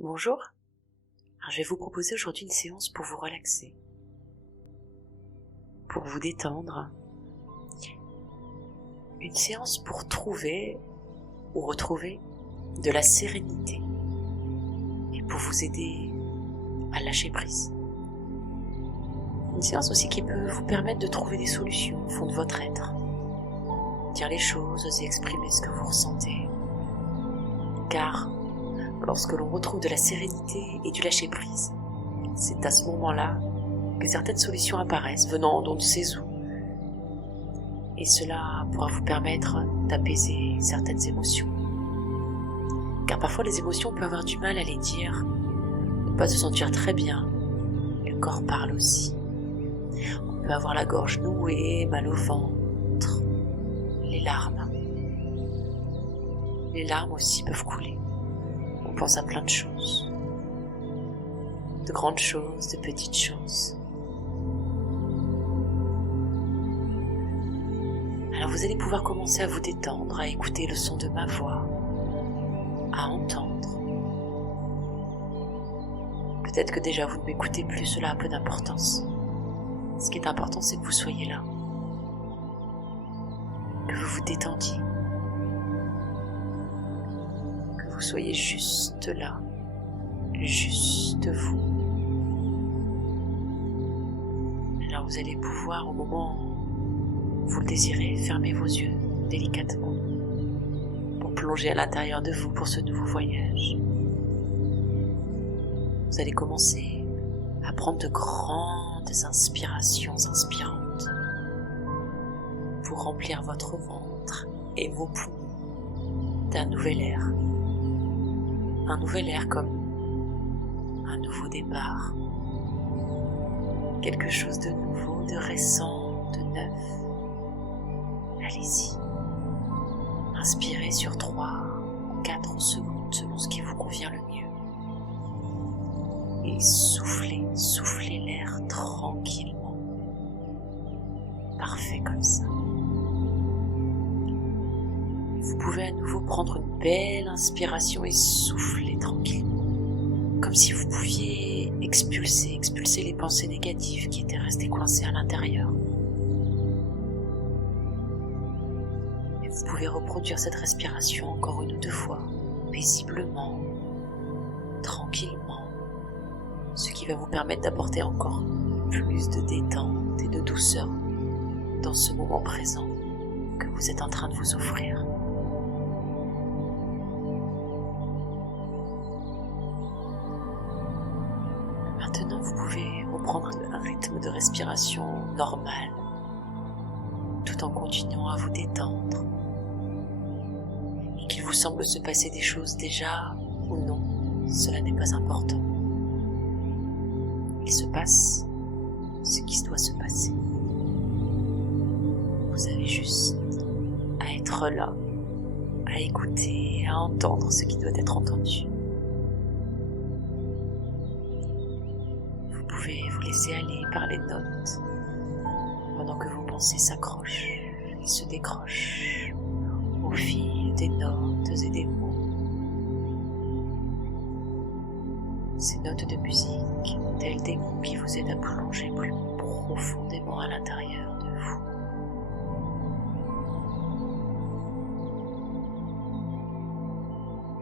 Bonjour, alors je vais vous proposer aujourd'hui une séance pour vous relaxer, pour vous détendre, une séance pour trouver ou retrouver de la sérénité et pour vous aider à lâcher prise. Une séance aussi qui peut vous permettre de trouver des solutions au fond de votre être, dire les choses, oser exprimer ce que vous ressentez, car lorsque l'on retrouve de la sérénité et du lâcher-prise, c'est à ce moment-là que certaines solutions apparaissent venant d'on ne sait où. Et cela pourra vous permettre d'apaiser certaines émotions. Car parfois les émotions peuvent avoir du mal à les dire, ne pas se sentir très bien. Le corps parle aussi. On peut avoir la gorge nouée, mal au ventre, les larmes. Les larmes aussi peuvent couler. On pense à plein de choses, de grandes choses, de petites choses. Alors vous allez pouvoir commencer à vous détendre, à écouter le son de ma voix, à entendre. Peut-être que déjà vous ne m'écoutez plus, cela a peu d'importance. Ce qui est important, c'est que vous soyez là, que vous vous détendiez. Vous soyez juste là, juste vous. Alors vous allez pouvoir, au moment où vous le désirez, fermer vos yeux délicatement pour plonger à l'intérieur de vous pour ce nouveau voyage. Vous allez commencer à prendre de grandes inspirations inspirantes pour remplir votre ventre et vos poumons d'un nouvel air. Un nouvel air comme un nouveau départ, quelque chose de nouveau, de récent, de neuf. Allez-y, inspirez sur 3 ou 4 secondes selon ce qui vous convient le mieux. Et soufflez l'air tranquillement. Parfait comme ça. Vous pouvez à nouveau prendre une belle inspiration et souffler tranquillement, comme si vous pouviez expulser les pensées négatives qui étaient restées coincées à l'intérieur. Et vous pouvez reproduire cette respiration encore 1 ou 2 fois, paisiblement, tranquillement, ce qui va vous permettre d'apporter encore plus de détente et de douceur dans ce moment présent que vous êtes en train de vous offrir. Maintenant, vous pouvez reprendre un rythme de respiration normal, tout en continuant à vous détendre. Et qu'il vous semble se passer des choses déjà ou non, cela n'est pas important. Il se passe ce qui doit se passer. Vous avez juste à être là, à écouter, à entendre ce qui doit être entendu. Vous pouvez vous laisser aller par les notes pendant que vos pensées s'accrochent et se décrochent au fil des notes et des mots. Ces notes de musique, telles des mots qui vous aident à plonger plus profondément à l'intérieur de vous.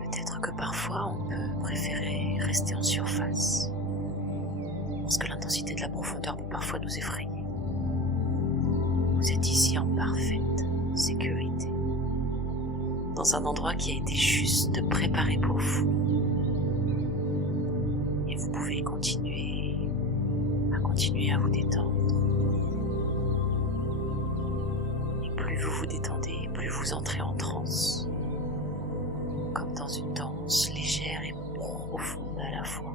Peut-être que parfois on peut préférer rester en surface, parce que l'intensité de la profondeur peut parfois nous effrayer. Vous êtes ici en parfaite sécurité, dans un endroit qui a été juste préparé pour vous. Et vous pouvez continuer à vous détendre. Et plus vous vous détendez, plus vous entrez en transe, comme dans une danse légère et profonde à la fois.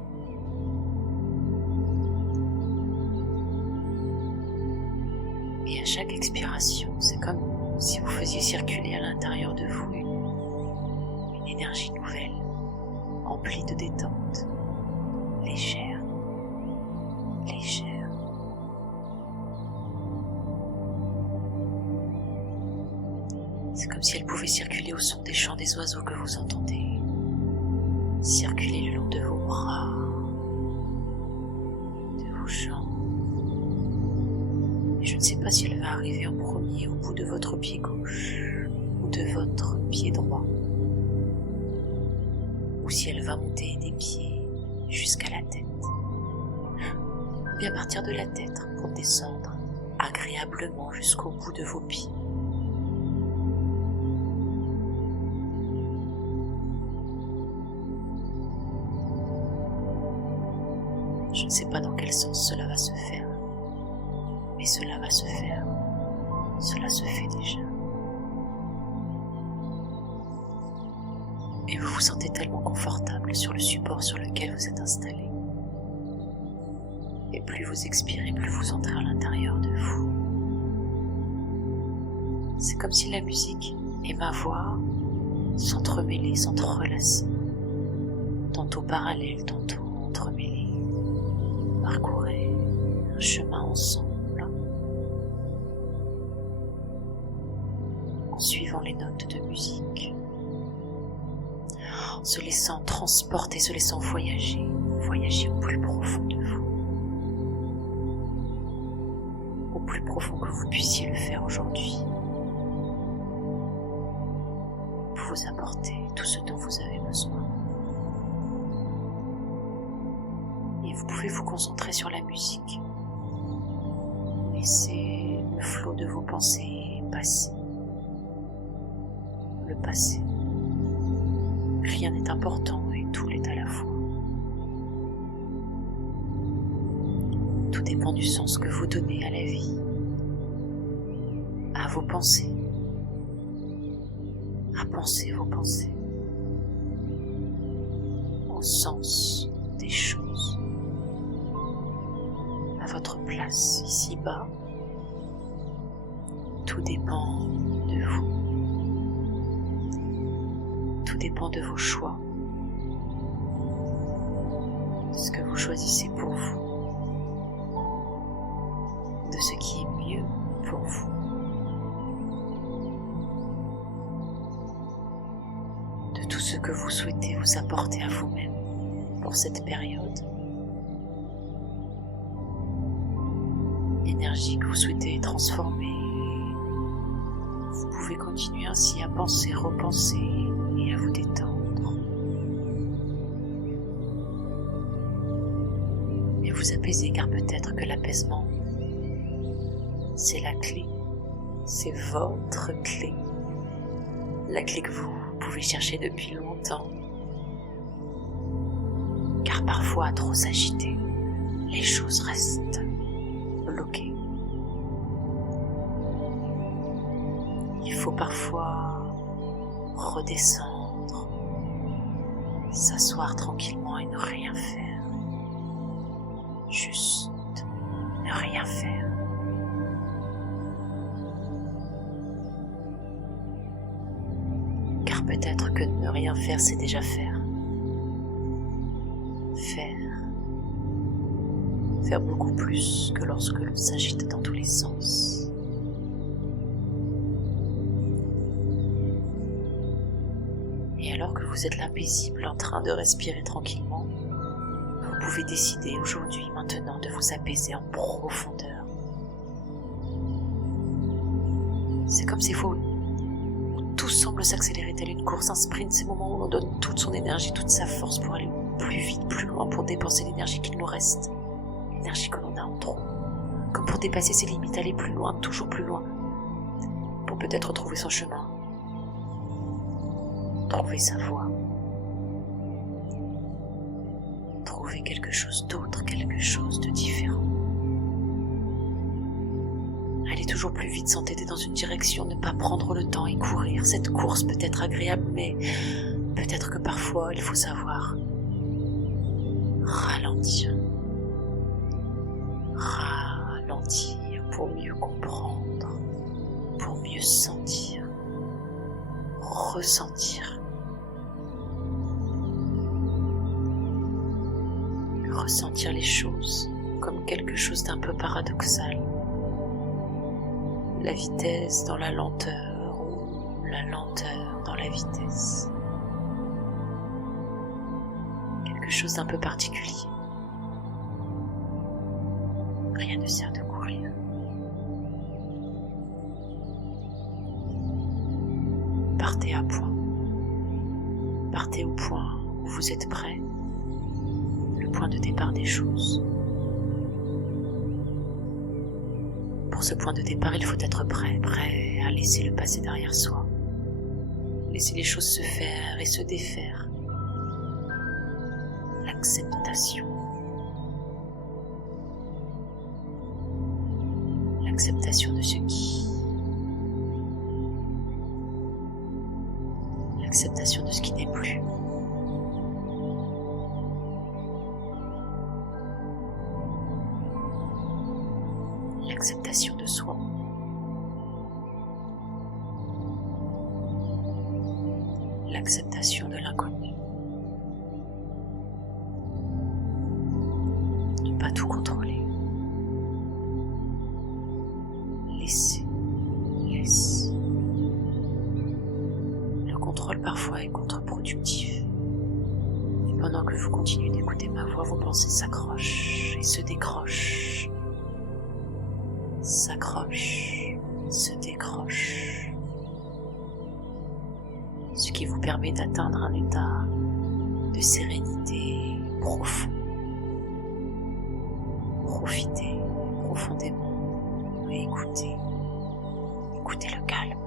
Et à chaque expiration, c'est comme si vous faisiez circuler à l'intérieur de vous une énergie nouvelle, emplie de détente, légère, légère. C'est comme si elle pouvait circuler au son des chants des oiseaux que vous entendez, circuler le long de vos bras, de vos jambes. Et je ne sais pas si elle va arriver en premier au bout de votre pied gauche ou de votre pied droit, ou si elle va monter des pieds jusqu'à la tête, ou bien partir de la tête pour descendre agréablement jusqu'au bout de vos pieds. Je ne sais pas dans quel sens cela va se faire, mais cela va se faire, cela se fait déjà. Et vous vous sentez tellement confortable sur le support sur lequel vous êtes installé. Et plus vous expirez, plus vous entrez à l'intérieur de vous. C'est comme si la musique et ma voix s'entremêlaient, s'entrelaçaient, tantôt parallèles, tantôt entremêlées. Parcouraient un chemin ensemble, en suivant les notes de musique, en se laissant transporter, se laissant voyager, voyager au plus profond de vous, au plus profond que vous puissiez le faire aujourd'hui, pour vous apporter tout ce dont vous avez besoin. Et vous pouvez vous concentrer sur la musique. Laissez le flot de vos pensées passer. Le passé. Rien n'est important et tout l'est à la fois. Tout dépend du sens que vous donnez à la vie, à vos pensées, à penser vos pensées, au sens des choses, à votre place ici-bas. Tout dépend de vous. Tout dépend de vos choix, de ce que vous choisissez pour vous, de ce qui est mieux pour vous. De tout ce que vous souhaitez vous apporter à vous-même pour cette période. L'énergie que vous souhaitez transformer. Vous pouvez continuer ainsi à penser, repenser et à vous détendre. Et vous apaiser, car peut-être que l'apaisement, c'est la clé. C'est votre clé. La clé que vous pouvez chercher depuis longtemps. Car parfois, à trop s'agiter, les choses restent bloquées. Il faut parfois redescendre, s'asseoir tranquillement et ne rien faire. Juste ne rien faire. Car peut-être que ne rien faire, c'est déjà faire. Faire beaucoup plus que lorsque l'on s'agite dans tous les sens. Et alors que vous êtes là paisible, en train de respirer tranquillement, vous pouvez décider aujourd'hui, maintenant, de vous apaiser en profondeur. C'est comme ces fois où tout semble s'accélérer, telle une course, un sprint, ces moments où l'on donne toute son énergie, toute sa force pour aller plus vite, plus loin, pour dépenser l'énergie qu'il nous reste, l'énergie que l'on a en trop, comme pour dépasser ses limites, aller plus loin, toujours plus loin, pour peut-être trouver son chemin, trouver sa voie, trouver quelque chose d'autre, quelque chose de différent. Aller toujours plus vite, s'entêter dans une direction, ne pas prendre le temps et courir. Cette course peut être agréable, mais peut-être que parfois il faut savoir ralentir. Ralentir pour mieux comprendre, pour mieux sentir, ressentir. Ressentir les choses comme quelque chose d'un peu paradoxal. La vitesse dans la lenteur ou la lenteur dans la vitesse. quelque chose d'un peu particulier. Rien ne sert de courir. Partez à point. Partez au point où vous êtes prêt, le point de départ des choses. Pour ce point de départ, il faut être prêt à laisser le passé derrière soi. Laisser les choses se faire et se défaire. L'acceptation. L'acceptation de ce qui. L'acceptation de ce qui n'est plus. L'acceptation de soi. L'acceptation de l'inconnu. Ne pas tout contrôler. Laisser. Laisse. Le contrôle parfois est contre-productif. Et pendant que vous continuez d'écouter ma voix, vos pensées s'accrochent et se décrochent. S'accrochent, se décrochent. Ce qui vous permet d'atteindre un état de sérénité profond. Profitez profondément et écoutez le calme.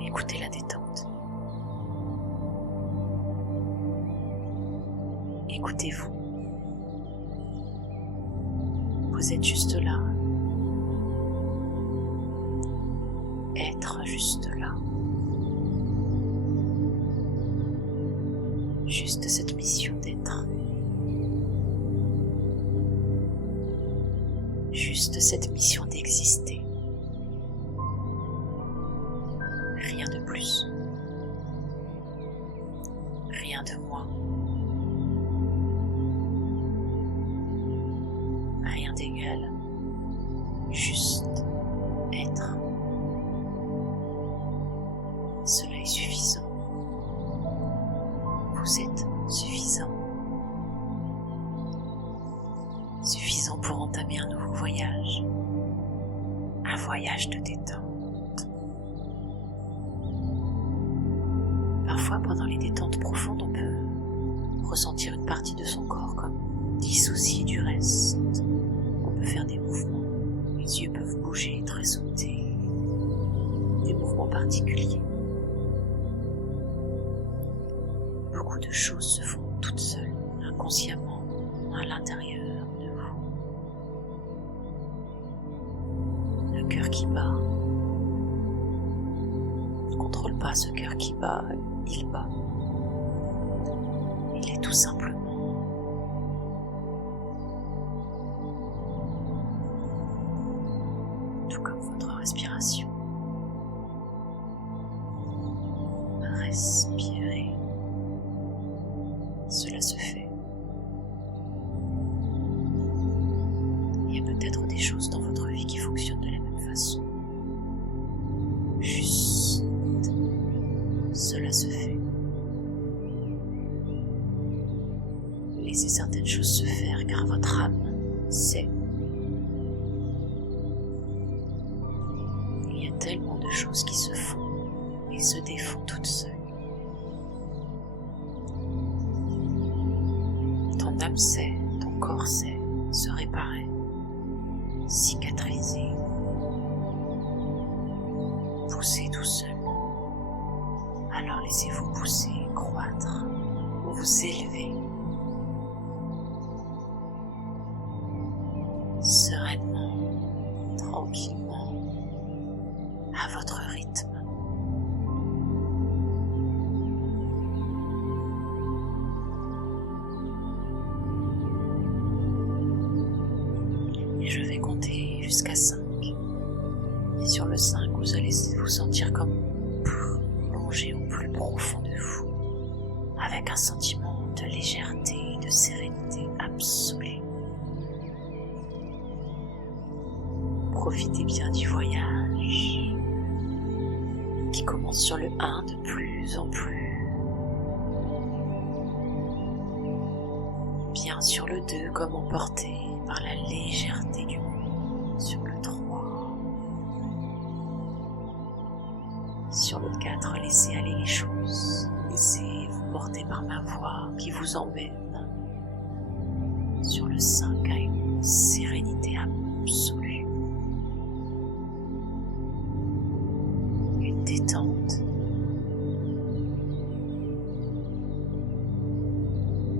Écoutez la détente. Écoutez-vous. Vous êtes juste là. Être juste là. Juste cette mission d'être. Juste cette mission d'exister. Rien de plus. Rien de moins. Rien d'égal. Juste être. Cela est suffisant. Vous êtes suffisant. Suffisant pour entamer un nouveau voyage. Un voyage de détente. Parfois, pendant les détentes profondes, on peut ressentir une partie de son corps comme dissociée du reste. On peut faire des mouvements. Les yeux peuvent bouger, tressauter. Des mouvements particuliers. Beaucoup de choses se font toutes seules, inconsciemment, à l'intérieur de vous. Le cœur qui bat. Ne contrôle pas ce cœur qui bat, il bat. Il est tout simplement. Tout comme votre respiration. Respirez. Cela se fait. Il y a peut-être des choses dans votre vie qui fonctionnent de la même façon. Juste, cela se fait. Laissez certaines choses se faire car votre âme sait. Il y a tellement de choses qui se font et se défont toutes seules. Ton âme sait, ton corps sait se réparer, cicatriser, pousser tout seul. Alors laissez-vous pousser, croître, vous élever. Sereinement, tranquillement, à votre rythme. Et je vais compter jusqu'à 5. Et sur le 5, vous allez vous sentir comme plongé au plus profond de vous, avec un sentiment de légèreté et de sérénité absolue. Profitez bien du voyage. qui commence sur le 1 de plus en plus, bien sur le 2 comme emporté par la légèreté du monde, sur le 3, sur le 4 laissez aller les choses, laissez-vous porter par ma voix qui vous emmène, sur le 5 à une sérénité absolue, une détente,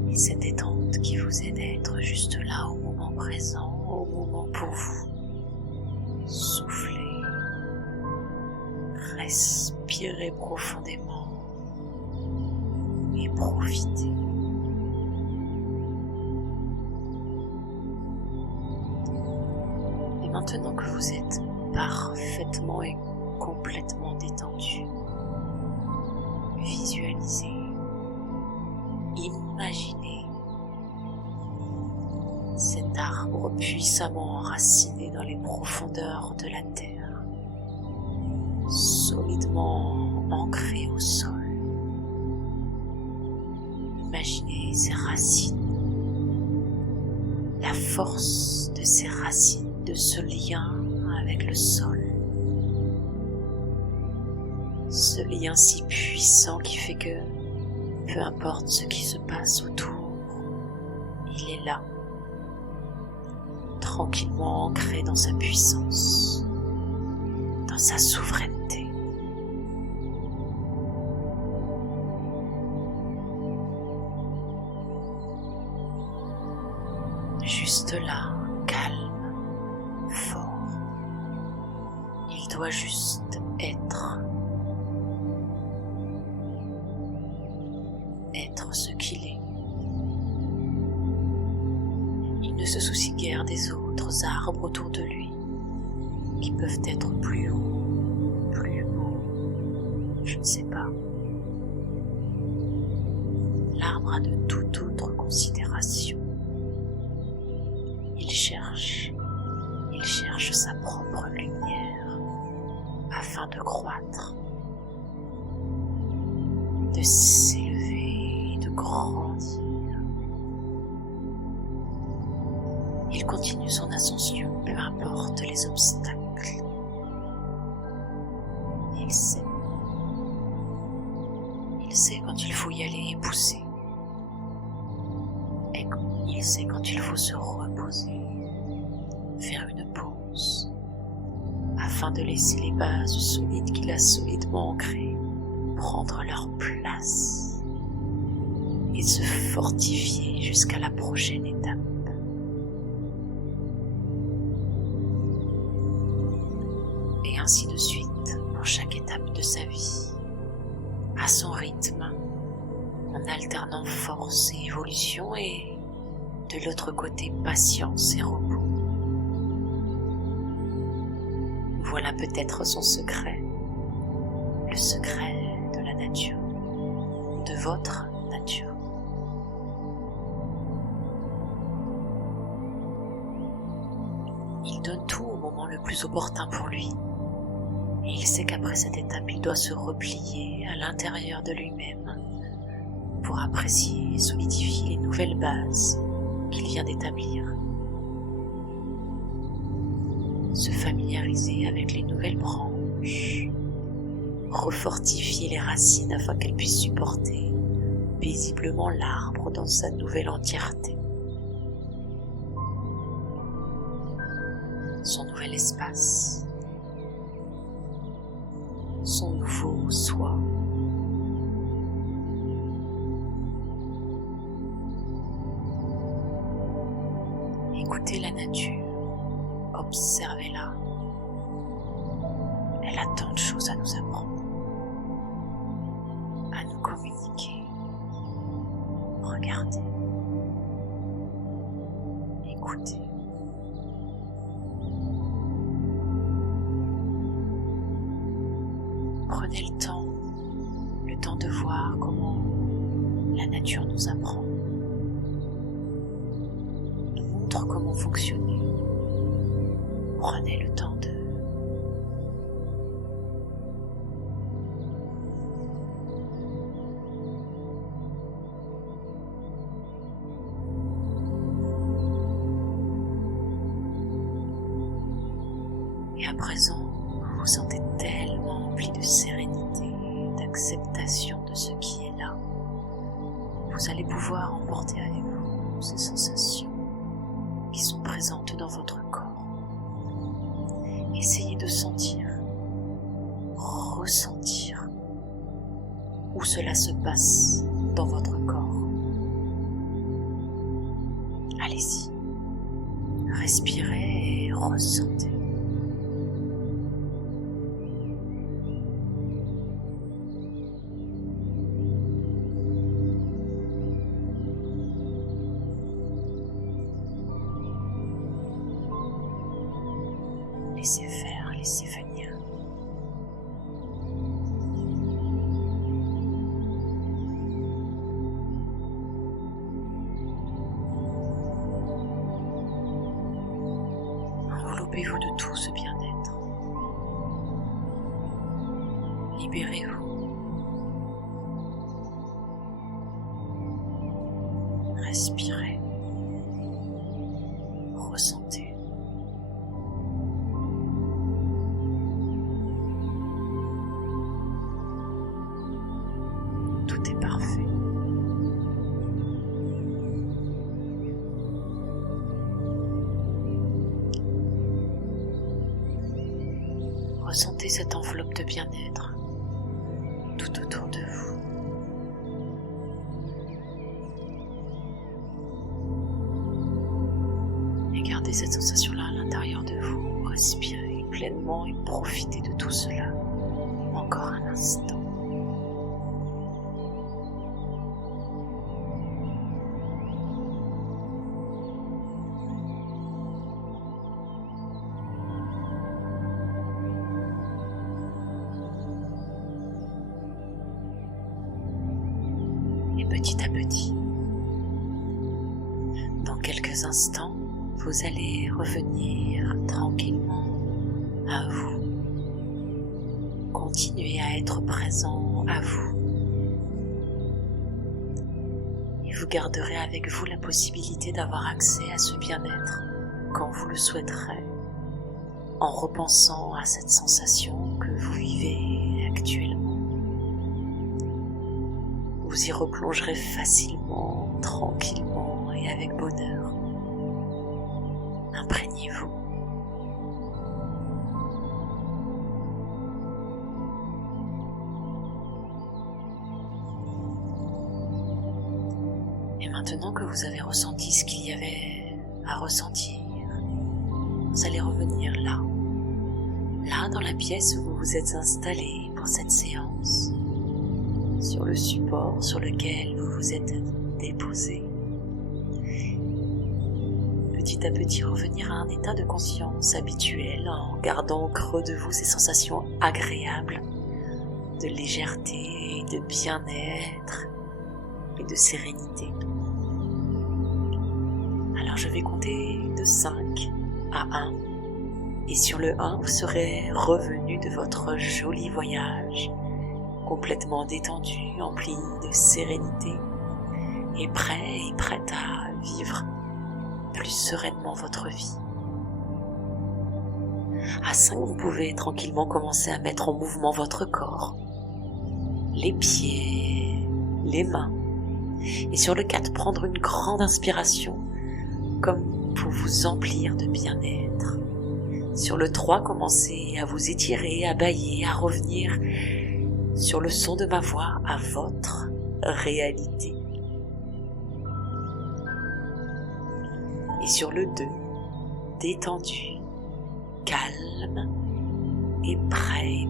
et cette détente qui vous aide à être juste là au moment présent, au moment pour vous. Soufflez, respirez profondément et profitez. Et maintenant que vous êtes parfaitement et complètement détendu, visualisez, imaginez cet arbre puissamment enraciné dans les profondeurs de la terre, solidement ancré au sol. Imaginez ses racines, la force de ses racines, de ce lien avec le sol. Ce lien si puissant qui fait que, peu importe ce qui se passe autour, il est là, tranquillement ancré dans sa puissance, dans sa souveraineté. Juste là, calme, fort. Il doit juste être ce qu'il est. Il ne se soucie guère des autres arbres autour de lui, qui peuvent être plus hauts, plus beaux, je ne sais pas. L'arbre a de toute autre considération. Il cherche sa propre lumière afin de croître, de s'élever, de grandir. Il continue son ascension, peu importe les obstacles. Il sait quand il faut y aller et pousser. Et il sait quand il faut se reposer, faire une pause, afin de laisser les bases solides qu'il a solidement ancrées prendre leur place et se fortifier jusqu'à la prochaine étape. Et ainsi de suite pour chaque étape de sa vie, à son rythme, en alternant force et évolution et de l'autre côté patience et repos. Voilà peut-être son secret, le secret de la nature, de votre nature. Il donne tout au moment le plus opportun pour lui. Et il sait qu'après cette étape, il doit se replier à l'intérieur de lui-même pour apprécier et solidifier les nouvelles bases qu'il vient d'établir. Se familiariser avec les nouvelles branches, refortifier les racines afin qu'elles puissent supporter paisiblement l'arbre dans sa nouvelle entièreté. Son nouvel espace, son nouveau soi. Écoutez la nature, observez-la. Elle a tant de choses à nous apprendre, à nous communiquer. Regardez, écoutez. Prenez le temps de voir comment la nature nous apprend, nous montre comment fonctionner. Prenez le temps à présent, vous vous sentez tellement empli de sérénité, d'acceptation de ce qui est là. Vous allez pouvoir emporter avec vous ces sensations qui sont présentes dans votre corps. Essayez de sentir, ressentir où cela se passe dans votre corps. Allez-y, respirez et ressentez. Laissez faire, laissez venir. Enveloppez-vous de tout ce bien-être. Libérez-vous. Respirez. Ressentez. Tout est parfait. Ressentez cette enveloppe de bien-être tout autour de vous. Et gardez cette sensation-là à l'intérieur de vous. Respirez pleinement et profitez de tout cela. Encore un instant. Et petit à petit, dans quelques instants, vous allez revenir tranquillement à vous. Continuez à être présent à vous. Et vous garderez avec vous la possibilité d'avoir accès à ce bien-être quand vous le souhaiterez, en repensant à cette sensation que vous vivez actuellement. Vous y replongerez facilement, tranquillement et avec bonheur. Imprégnez-vous. Et maintenant que vous avez ressenti ce qu'il y avait à ressentir, vous allez revenir là dans la pièce où vous vous êtes installé pour cette séance, sur le support sur lequel vous vous êtes déposé. Petit à petit revenir à un état de conscience habituel en gardant au creux de vous ces sensations agréables de légèreté, de bien-être et de sérénité. Alors je vais compter de 5 à 1 et sur le 1 vous serez revenu de votre joli voyage, complètement détendu, empli de sérénité et prête à vivre plus sereinement votre vie. À 5, vous pouvez tranquillement commencer à mettre en mouvement votre corps, les pieds, les mains, et sur le 4, prendre une grande inspiration, comme pour vous emplir de bien-être. Sur le 3, commencez à vous étirer, à bâiller, à revenir sur le son de ma voix à votre réalité. Et sur le 2, détendu, calme et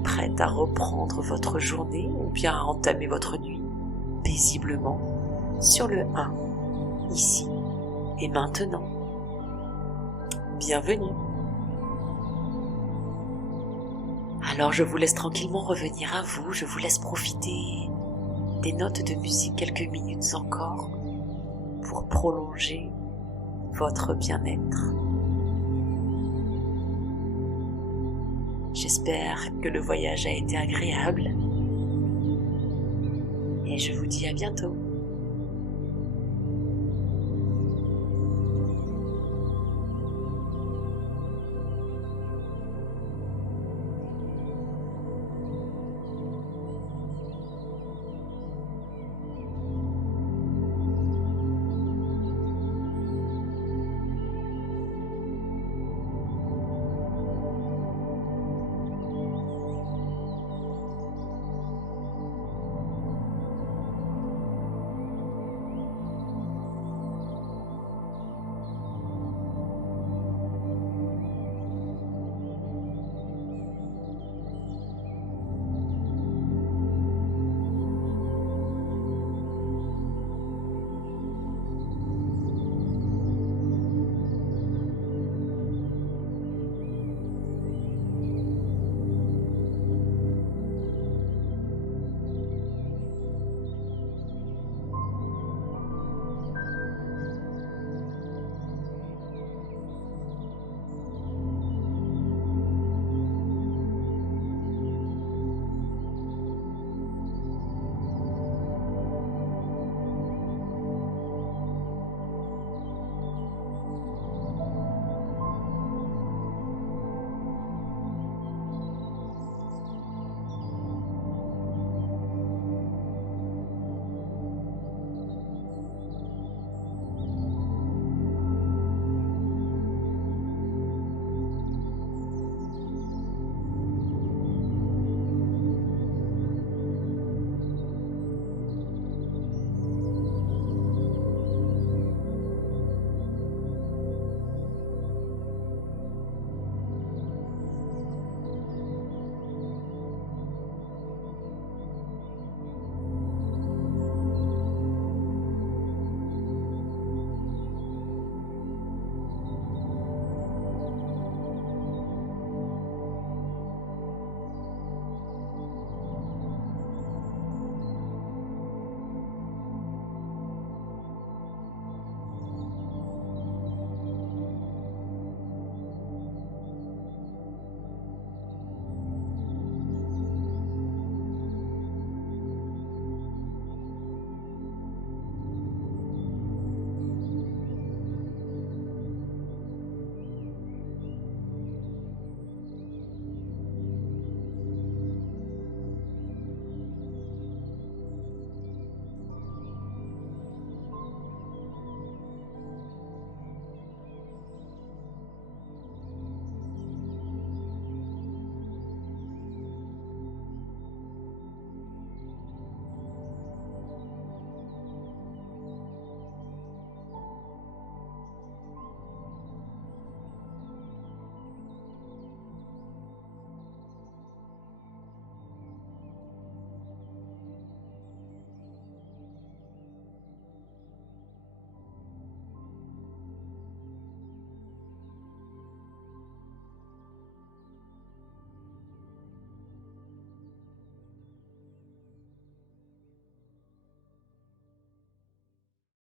prête à reprendre votre journée ou bien à entamer votre nuit paisiblement. Sur le 1, ici et maintenant. Bienvenue. Alors je vous laisse tranquillement revenir à vous, je vous laisse profiter des notes de musique quelques minutes encore pour prolonger votre bien-être. J'espère que le voyage a été agréable et je vous dis à bientôt.